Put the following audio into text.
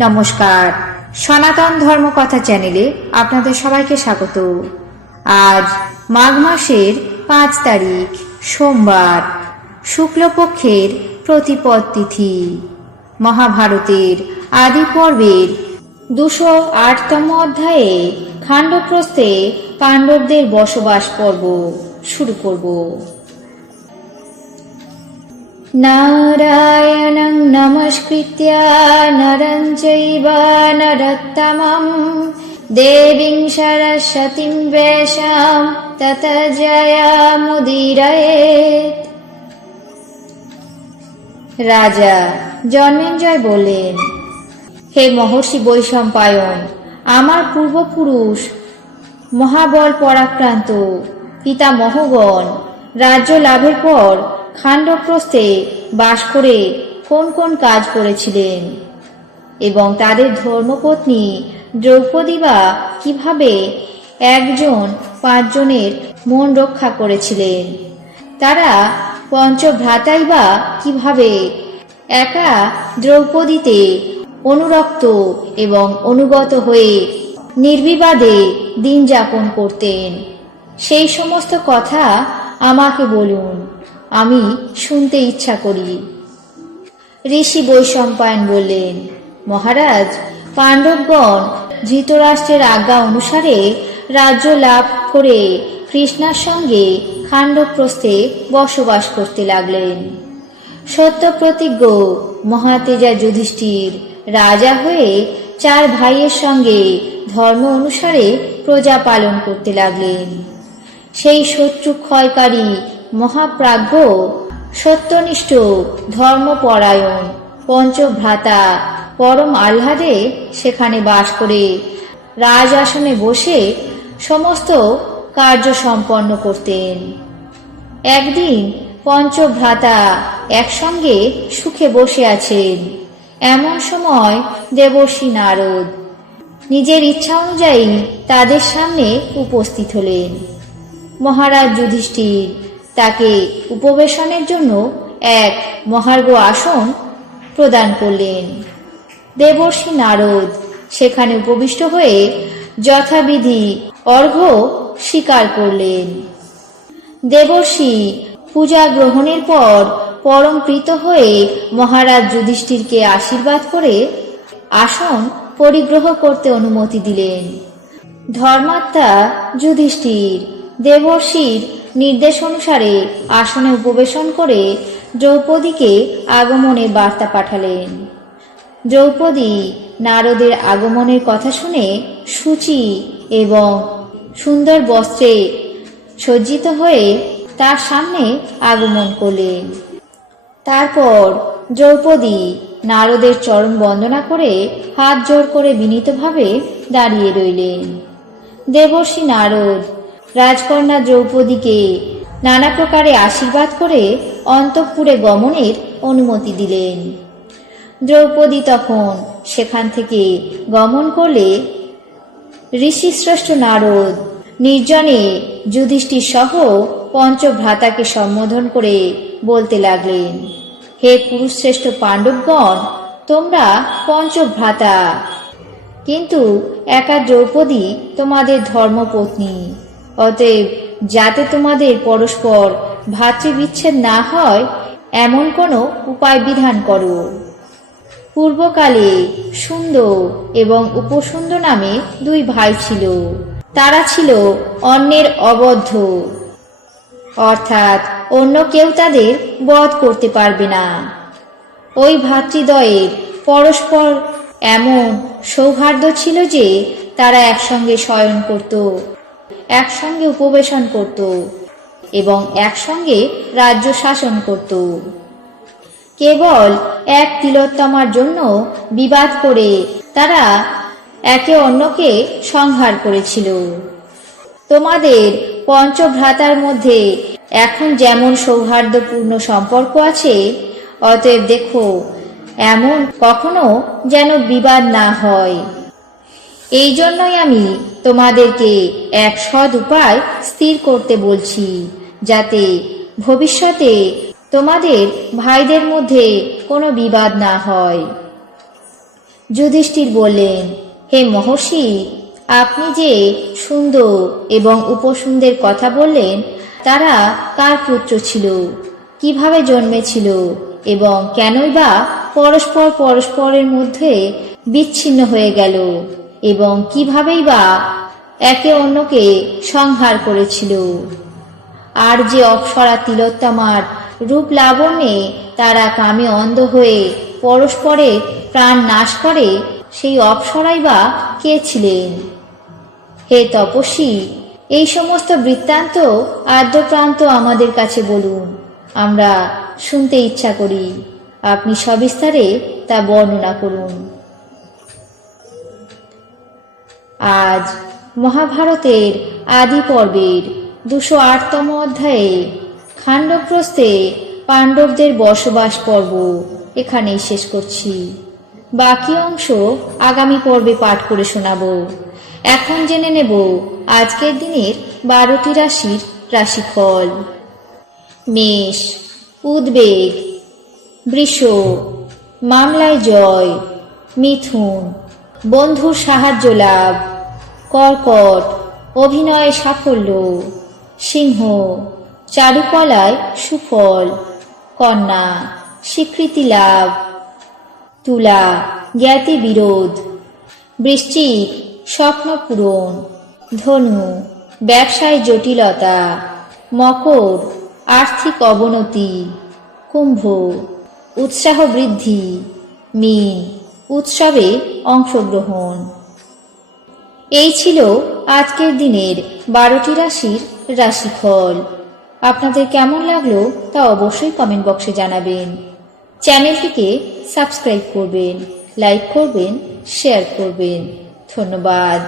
নমস্কার, সনাতন ধর্মকথা চ্যানেলে আপনাদের সবাইকে স্বাগত। আজ মাঘ মাসের ৫ তারিখ সোমবার, শুক্লপক্ষের প্রতিপদ তিথি। মহাভারতের আদি পর্বের ২০৮তম অধ্যায়ে খাণ্ডপ্রস্থে পাণ্ডবদের বসবাস পর্ব শুরু করব। নারায়ণং নমস্কৃত্য নরং চৈব নরোত্তমং দেবীং সরস্বতীং ব্যাসাং ততো জয়মুদীরয়েৎ। রাজা জন্মেঞ্জয় বললেন, হে মহর্ষি বৈশম্পায়ন, আমার পূর্বপুরুষ মহাবল পরাক্রান্ত পিতামহগণ রাজ্য লাভের পর খাণ্ডপ্রস্থে বাস করে কোন কোন কাজ করেছিলেন এবং তাদের ধর্মপত্নী দ্রৌপদী বা কিভাবে ১ জন ৫ জনের মন রক্ষা করেছিলেন, তারা পঞ্চভ্রাতাই বা কিভাবে একা দ্রৌপদীতে অনুরক্ত এবং অনুগত হয়ে নির্বিবাদে দিন যাপন করতেন, সেই সমস্ত কথা আমাকে বলুন, আমি শুনতে ইচ্ছা করি। ঋষি বৈশম্পায়ন বললেন, মহারাজ, পাণ্ডবগণ ধৃতরাষ্ট্রের আজ্ঞা অনুসারে রাজ্য লাভ করে কৃষ্ণার সঙ্গে খাণ্ডপ্রস্থে বসবাস করতে লাগলেন। সত্যপ্রতিজ্ঞ মহাতেজা যুধিষ্ঠির রাজা হয়ে ৪ ভাইয়ের সঙ্গে ধর্ম অনুসারে প্রজা পালন করতে লাগলেন। সেই শত্রু ক্ষয়কারী মহাপ্রাজ্ঞ সত্যনিষ্ঠ ধর্মপরায়ণ পঞ্চভ্রাতা পরম আহ্লাদে সেখানে বাস করে রাজ আসনে বসে সমস্ত কার্য সম্পন্ন করতেন। একদিন পঞ্চভ্রাতা একসঙ্গে সুখে বসে আছেন, এমন সময় দেবর্ষি নারদ নিজের ইচ্ছা অনুযায়ী তাদের সামনে উপস্থিত হলেন। মহারাজ যুধিষ্ঠির তাকে উপবেশনের জন্য এক মহার্ঘ আসন প্রদান করলেন। দেবর্ষি নারদ সেখানে উপবিষ্ট হয়ে যথাবিধি অর্ঘ্য স্বীকার করলেন। দেবর্ষি পূজা গ্রহণের পর পরম প্রীত হয়ে মহারাজ যুধিষ্ঠিরকে আশীর্বাদ করে আসন পরিগ্রহ করতে অনুমতি দিলেন। ধর্মাত্মা যুধিষ্ঠির দেবর্ষির নির্দেশ অনুসারে আসনে উপবেশন করে দ্রৌপদীকে আগমনের বার্তা পাঠালেন। দ্রৌপদী নারদের আগমনের কথা শুনে সূচি এবং সুন্দর বস্ত্রে সজ্জিত হয়ে তার সামনে আগমন করলেন। তারপর দ্রৌপদী নারদের চরণ বন্দনা করে হাত জোড় করে বিনীতভাবে দাঁড়িয়ে রইলেন। দেবর্ষি নারদ রাজকন্যা দ্রৌপদীকে নানা প্রকারে আশীর্বাদ করে অন্তঃপুরে গমনের অনুমতি দিলেন। দ্রৌপদী তখন সেখান থেকে গমন করলে ঋষিশ্রেষ্ঠ নারদ নির্জনে যুধিষ্ঠির সহ পঞ্চভ্রাতাকে সম্বোধন করে বলতে লাগলেন, হে পুরুষশ্রেষ্ঠ পাণ্ডবগণ, তোমরা পঞ্চভ্রাতা, কিন্তু একা দ্রৌপদী তোমাদের ধর্মপত্নী। অতএব যাতে তোমাদের পরস্পর ভ্রাতৃবিচ্ছেদ না হয় এমন কোনো উপায় বিধান করো। পূর্বকালে সুন্দর এবং উপসুন্দর নামে 2 ভাই ছিল। তারা ছিল অন্যের অবদ্ধ, অর্থাৎ অন্য কেউ তাদের বধ করতে পারবে না। ওই ভ্রাতৃদ্বয়ের পরস্পর এমন সৌহার্দ্য ছিল যে তারা একসঙ্গে শয়ন করত, একসঙ্গে উপবেশন করত এবং একসঙ্গে রাজ্য শাসন করত। কেবল এক তিলোত্তমার জন্য বিবাদ করে তারা একে অন্যকে সংহার করেছিল। তোমাদের পঞ্চভ্রাতার মধ্যে এখন যেমন সৌহার্দ্যপূর্ণ সম্পর্ক আছে, অতএব দেখো এমন কখনো যেন বিবাদ না হয়। এই জন্যই আমি তোমাদেরকে এক সৎ উপায় স্থির করতে বলছি, যাতে ভবিষ্যতে তোমাদের ভাইদের মধ্যে কোনো বিবাদ না হয়। যুধিষ্ঠির বললেন, হে মহর্ষি, আপনি যে সুন্দর এবং উপসুন্দের কথা বললেন, তারা কার পুত্র ছিল, কিভাবে জন্মেছিল এবং কেনই বা পরস্পরের মধ্যে বিচ্ছিন্ন হয়ে গেল এবং কিভাবেই বা একে অন্যকে সংহার করেছিল। আর যে অপ্সরা তিলোত্তমার রূপ লাবণ্যে তারা কামে অন্ধ হয়ে পরস্পরের প্রাণ নাশ করে, সেই অপ্সরাই বা কে ছিলেন? হে তপস্বী, এই সমস্ত বৃত্তান্ত আদ্যপ্রান্ত আমাদের কাছে বলুন, আমরা শুনতে ইচ্ছা করি। আপনি সবিস্তারে তা বর্ণনা করুন। আজ মহাভারতের আদি পর্বের 208তম অধ্যায়ে খাণ্ডবপ্রস্থে পাণ্ডবদের বসবাস পর্ব এখানেই শেষ করছি। বাকি অংশ আগামী পর্বে পাঠ করে শোনাব। এখন জেনে নেব আজকের দিনের 12টি রাশির রাশিফল। মেষ, উদ্বেগ। বৃষ, মামলায় জয়। মিথুন, বন্ধুর সাহায্য লাভ। কর্কট, অভিনয়ে সাফল্য। সিংহ, চারুকলায় সুফল। কন্যা, স্বীকৃতি লাভ। তুলা, জ্ঞাতি বিরোধ। বৃশ্চিক, স্বপ্ন পূরণ। ধনু, ব্যবসায় জটিলতা। মকর, আর্থিক অবনতি। কুম্ভ, উৎসাহ বৃদ্ধি। মীন, উৎসবে অংশগ্রহণ। এই ছিল আজকের দিনের 12টি রাশির রাশিফল। আপনাদের কেমন লাগলো তা অবশ্যই কমেন্ট বক্সে জানাবেন। চ্যানেলটিকে সাবস্ক্রাইব করবেন, লাইক করবেন, শেয়ার করবেন। ধন্যবাদ।